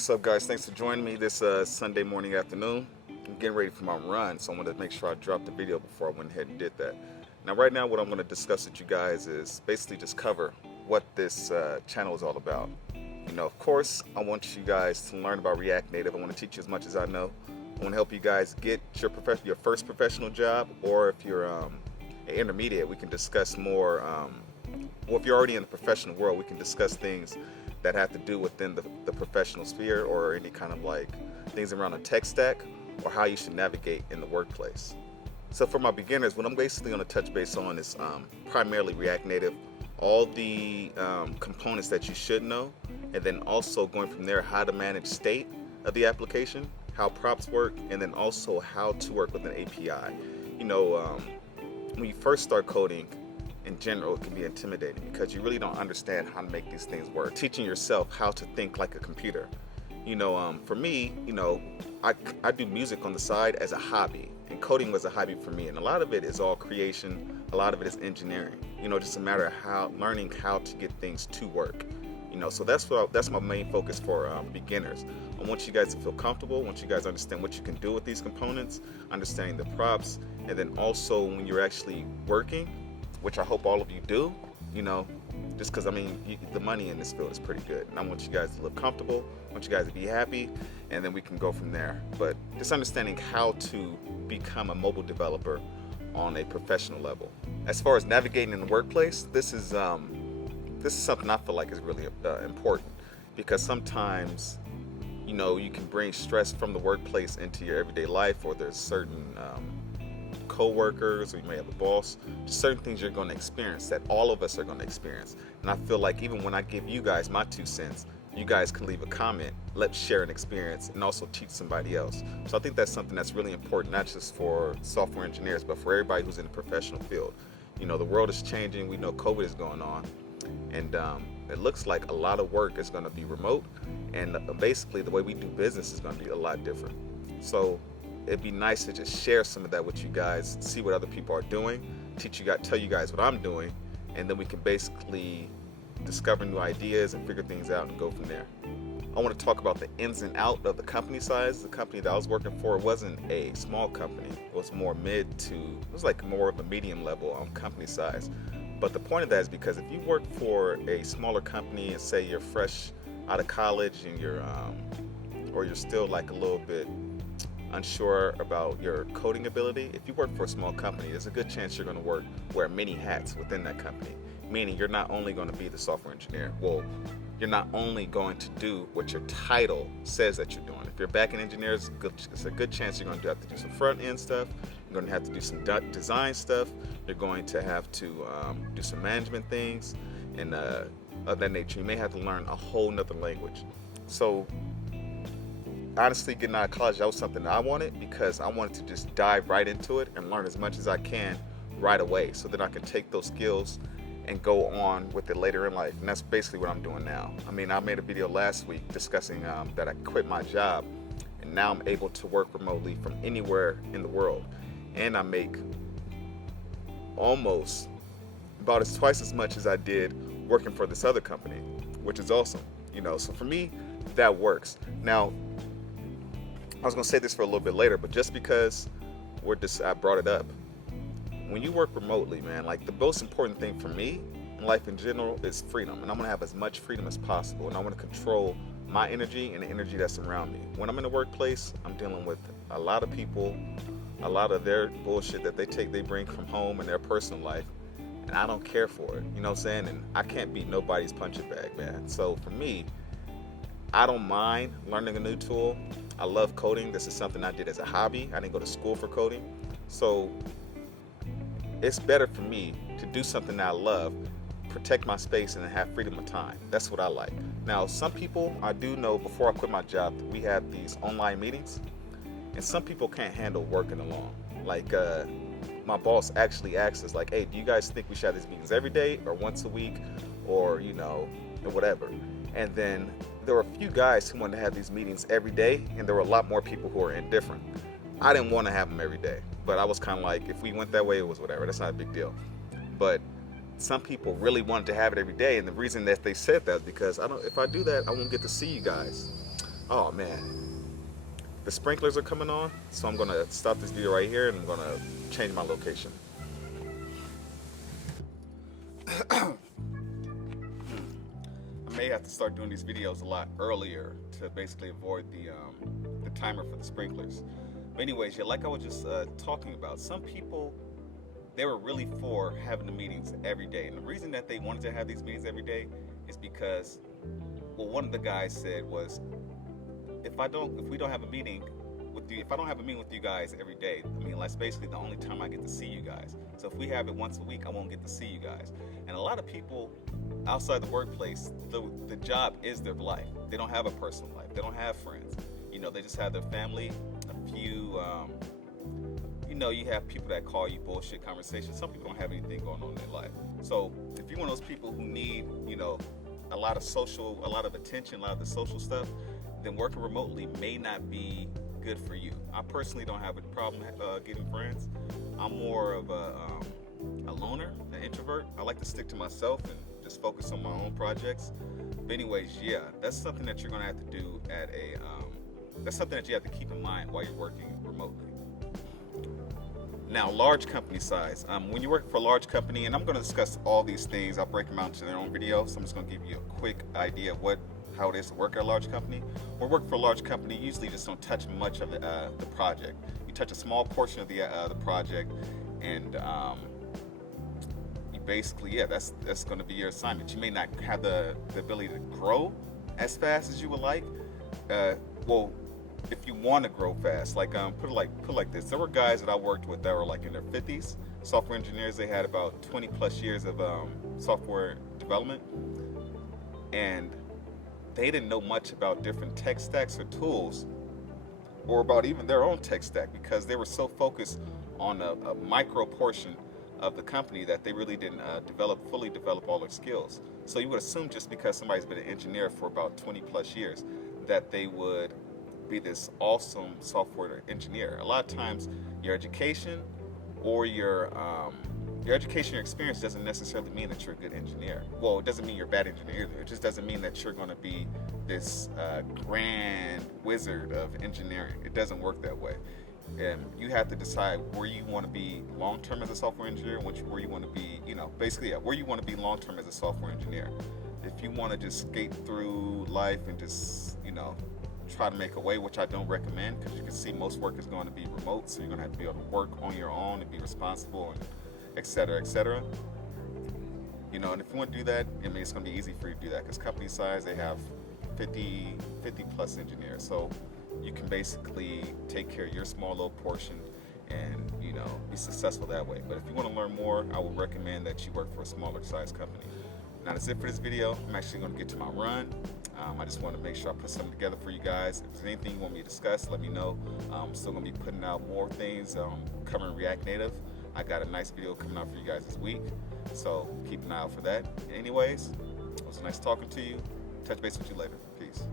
What's up, guys? Thanks for joining me this Sunday morning afternoon. I'm getting ready for my run, so I wanted to make sure I dropped the video before I went ahead and did that. Now, right now, what I'm going to discuss with you guys is basically just cover what this channel is all about. Of course, I want you guys to learn about React Native. I want to teach you as much as I know. I want to help you guys get your first professional job, or if you're an intermediate, we can discuss more. Well, if you're already in the professional world, we can discuss things that have to do within the professional sphere, or any kind of like things around a tech stack, or how you should navigate in the workplace. So for my beginners, what I'm basically going to touch base on is primarily React Native, all the components that you should know, and then also going from there, how to manage state of the application, how props work, and then also how to work with an API. When you first start coding, in general, it can be intimidating because you really don't understand how to make these things work. Teaching yourself how to think like a computer. For me, I do music on the side as a hobby, and coding was a hobby for me. And a lot of it is all creation. A lot of it is engineering. Just a matter of learning how to get things to work. So that's my main focus for beginners. I want you guys to feel comfortable. I want you guys to understand what you can do with these components, understanding the props, and then also when you're actually working, which I hope all of you do, just because the money in this field is pretty good, and I want you guys to look comfortable, I want you guys to be happy, and then we can go from there. But just understanding how to become a mobile developer on a professional level. As far as navigating in the workplace, this is something I feel like is really important, because sometimes you can bring stress from the workplace into your everyday life, or there's certain co-workers, or you may have a boss, just certain things you're going to experience that all of us are going to experience. And I feel like even when I give you guys my 2 cents, you guys can leave a comment, let's share an experience, and also teach somebody else. So I think that's something that's really important, not just for software engineers, but for everybody who's in the professional field. The world is changing. We know COVID is going on, and it looks like a lot of work is going to be remote, and basically the way we do business is going to be a lot different. So it'd be nice to just share some of that with you guys, see what other people are doing, tell you guys what I'm doing, and then we can basically discover new ideas and figure things out and go from there. I want to talk about the ins and out of the company size. The company that I was working for wasn't a small company. It was more it was like more of a medium level company size. But the point of that is because if you work for a smaller company and say you're fresh out of college and or you're still like a little bit unsure about your coding ability, if you work for a small company, there's a good chance you're going to wear many hats within that company. Meaning you're not only going to be the software engineer. Well, you're not only going to do what your title says that you're doing. If you're a back-end engineer, it's a good chance you're going to have to do some front-end stuff. You're going to have to do some design stuff. You're going to have to do some management things and of that nature. You may have to learn a whole nother language. So honestly, getting out of college, that was something that I wanted, because I wanted to just dive right into it and learn as much as I can right away, so that I can take those skills and go on with it later in life. And that's basically what I'm doing now. I made a video last week discussing that I quit my job, and now I'm able to work remotely from anywhere in the world, and I make almost about twice as much as I did working for this other company, which is awesome. So for me, that works. Now, I was going to say this for a little bit later, but just because I brought it up, when you work remotely, man, like the most important thing for me in life in general is freedom. And I'm going to have as much freedom as possible. And I want to control my energy and the energy that's around me. When I'm in the workplace, I'm dealing with a lot of people, a lot of their bullshit that they bring from home and their personal life. And I don't care for it. You know what I'm saying? And I can't be nobody's punching bag, man. So for me, I don't mind learning a new tool. I love coding. This is something I did as a hobby. I didn't go to school for coding. So it's better for me to do something that I love, protect my space, and have freedom of time. That's what I like. Now, some people, I do know, before I quit my job, we had these online meetings, and some people can't handle working alone. Like, my boss actually asked us, like, hey, do you guys think we should have these meetings every day or once a week, or, or whatever? And then there were a few guys who wanted to have these meetings every day, and there were a lot more people who were indifferent. I didn't want to have them every day, but I was kind of like, if we went that way, it was whatever. That's not a big deal. But some people really wanted to have it every day, and the reason that they said that is because if I do that, I won't get to see you guys. Oh man, the sprinklers are coming on, so I'm gonna stop this video right here and I'm gonna change my location. I may have to start doing these videos a lot earlier to basically avoid the timer for the sprinklers. But anyways, yeah, like I was just talking about, some people, they were really for having the meetings every day. And the reason that they wanted to have these meetings every day is because, well, one of the guys said was, if we don't have a meeting with you, if I don't have a meeting with you guys every day, I mean, that's basically the only time I get to see you guys. So if we have it once a week, I won't get to see you guys. And a lot of people outside the workplace, the job is their life. They don't have a personal life. They don't have friends. You know, they just have their family, a few, you know, you have people that call you bullshit conversations. Some people don't have anything going on in their life. So if you're one of those people who need, you know, a lot of attention, a lot of the social stuff, then working remotely may not be good for you. I personally don't have a problem getting friends. I'm more of a loner, an introvert. I like to stick to myself and just focus on my own projects. But anyways, yeah, that's something that you're gonna have to do at that's something that you have to keep in mind while you're working remotely. Now, large company size. When you're working for a large company, and I'm going to discuss all these things, I'll break them out into their own video. So I'm just going to give you a quick idea of how it is to work at a large company. When you work for a large company, you usually just don't touch much of the project. You touch a small portion of the project, and you basically, yeah, that's going to be your assignment. You may not have the ability to grow as fast as you would like. Well, if you want to grow fast, like put it like this. There were guys that I worked with that were like in their 50s, software engineers. They had about 20 plus years of software development, and they didn't know much about different tech stacks or tools, or about even their own tech stack, because they were so focused on a micro portion of the company that they really didn't fully develop all their skills. So you would assume just because somebody's been an engineer for about 20 plus years that they would be this awesome software engineer. A lot of times your education or your experience doesn't necessarily mean that you're a good engineer. Well, it doesn't mean you're a bad engineer either. It just doesn't mean that you're going to be this grand wizard of engineering. It doesn't work that way. And you have to decide where you want to be long-term as a software engineer, and where you want to be, you know, basically, yeah, where you want to be long-term as a software engineer. If you want to just skate through life and just, you know, try to make a way, which I don't recommend, because you can see most work is going to be remote, so you're going to have to be able to work on your own and be responsible, and et cetera, et cetera. You know, and if you want to do that, I mean, it's going to be easy for you to do that, because company size, they have 50 plus engineers, so you can basically take care of your small little portion and, you know, be successful that way. But if you want to learn more, I would recommend that you work for a smaller size company. Now, that's it for this video. I'm actually going to get to my run. I just want to make sure I put something together for you guys. If there's anything you want me to discuss, let me know. I'm still going to be putting out more things covering React Native. I got a nice video coming out for you guys this week, so keep an eye out for that. Anyways, it was nice talking to you. Touch base with you later. Peace.